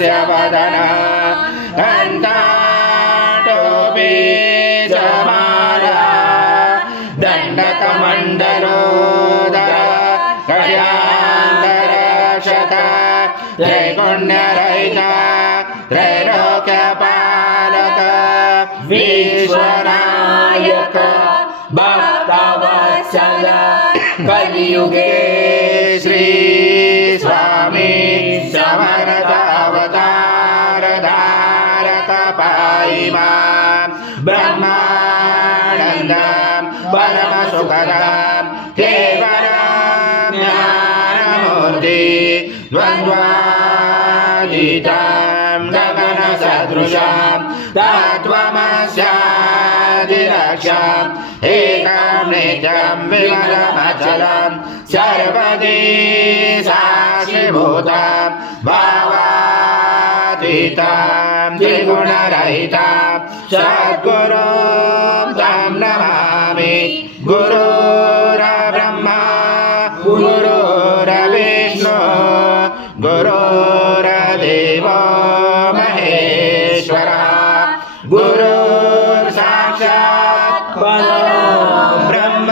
तस्य वदना घण्टाटोपी जमाला दण्डकमण्डलोदर गजान्तरक्षत त्रैगुण्यरहिता त्रैलोक्यपालक विश्वनायक भक्तवत्सल कलियुगे श्री स्वामी समर्थ अवतार धारक पाहिमा ब्रह्मानन्दं परम सुखदं केवलं ज्ञानमूर्ति द्वन्द्वातीतं गगनसदृशं तत्त्वमस्यादिलक्ष्यम् एकं नित्यं विमलमचलं सर्वदी साक्षिभूतं भावातीतं त्रिगुणरहितं सद्गुरुं तं नमामि गुरुर्ब्रह्मा गुरुर्विष्णु गुरुर्देवो महेश्वरः गुरुर्साक्षात् परं ब्रह्म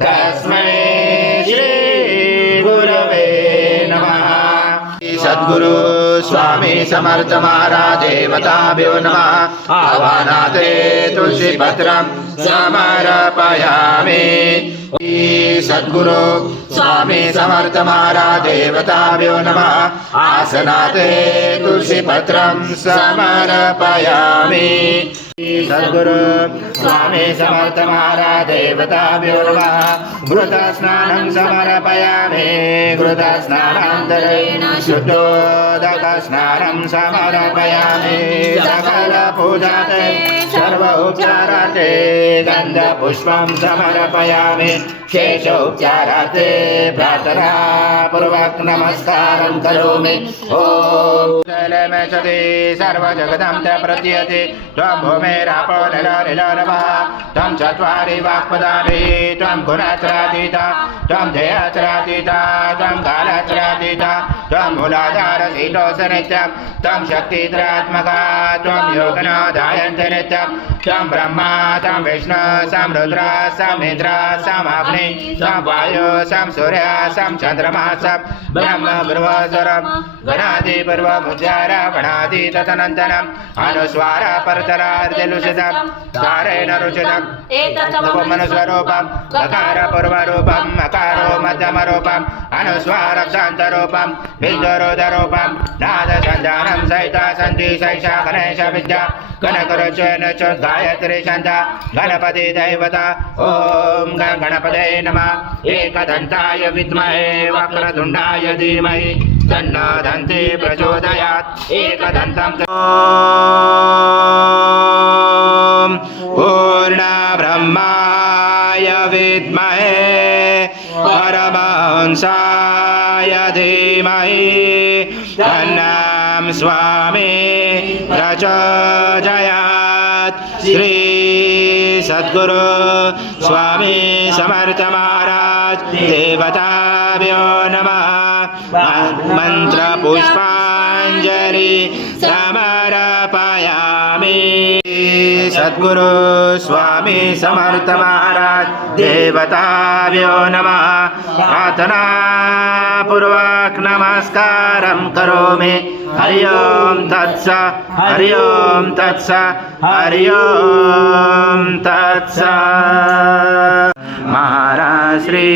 तस्मै श्री गुरवे नमः। सद्गुरु स्वामी समर्थ महाराज देवताभ्यो नमः। आह्वानाते तुलसीपत्रं समर्पयामि। सद्गुरु स्वामी समर्थ महाराज देवताभ्यो नमः। आसनाते तुलसीपत्रं समर्पयामि। सद्गुरु स्वामी समर्थ महाराज देवताभ्यो नमः। घृतस्नानं समर्पयामि। घृतस्नानान्तरेण शुद्धोदकस्नानं समर्पयामि। सकलपूजाते सर्व उपचाराते गन्धपुष्पं समर्पयामि। शेषोपचाराते प्रार्थना पूर्वक नमस्कारं करोमि। ॐ जलमशते सर्वजगतं च प्रतीयते त्वं भूमेरापो नरनिलनवः त्वं चत्वारि वाक्पदानि त्वं गुणत्रयातीता त्वं जयत्रयातीता त्वं कालत्रयातीता त्वं मूलाधारशीतोऽसनित्यं त्वं शक्तित्रयात्मका त्वं योगनादायन्त नित्यं त्वं ब्रह्मा त्वं विष्णु सं रुद्र सं इन्द्र सं अग्नि सं वायु सं सूर्य सं चन्द्रमा सं ब्रह्म गुरुवसरं गणादिपूर्वमुच्चार गणादि तदनन्तरम् अनुस्वार परतरार्धलुषितं तारेण रुचितं उपमनुस्वरूपं गकार पूर्वरूपं मकारो मध्यमरूपं अनुस्वारक्षान्तरूपं बिन्दुरुदरूपं नादसञ्जानं सहिता सन्ति सैषा गणेश विद्या गणकरुचेन च गायत्री छन्दा गणपति दैवता ॐ गणपते नमः। एकदन्ताय विद्महे वक्रतुण्डाय धीमहि तन्नो दन्ति प्रचोदयात्। एकदन्तं पूर्णब्रह्माय विद्महे परमहंसाय धीमहि तन्नं स्वामी प्रचोदयात्। श्री सद्गुरु स्वामी समर्थ महाराज देवताभ्यो नमः। मंत्र पुष्पांजलि समर्पयामि। सद्गुरु स्वामी समर्थ महाराज देवताभ्यो नमः। प्रार्थना पूर्वक नमस्कारं करोमि। हरि ओम तत्स हरि ओम तत्स हरि ओम तत्स। महाराज श्री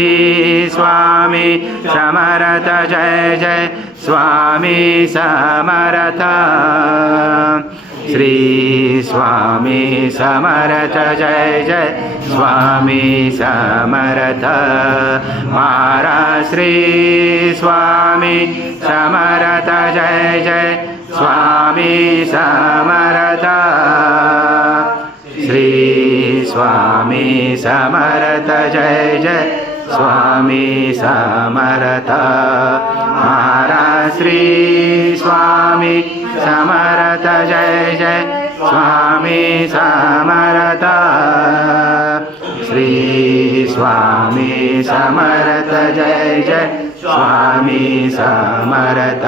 स्वामी समर्थ जय जय स्वामी समर्थ। श्री स्वामी समर्थ जय जय स्वामी समर्थ। महाराज श्री स्वामी समर्थ जय जय स्वामी समर्थ। श्री स्वामी समर्थ जय जय स्वामी समर्थ। महाराज श्री स्वामी समर्थ जय जय स्वामी समर्थ। श्री स्वामी समर्थ जय जय स्वामी समर्थ।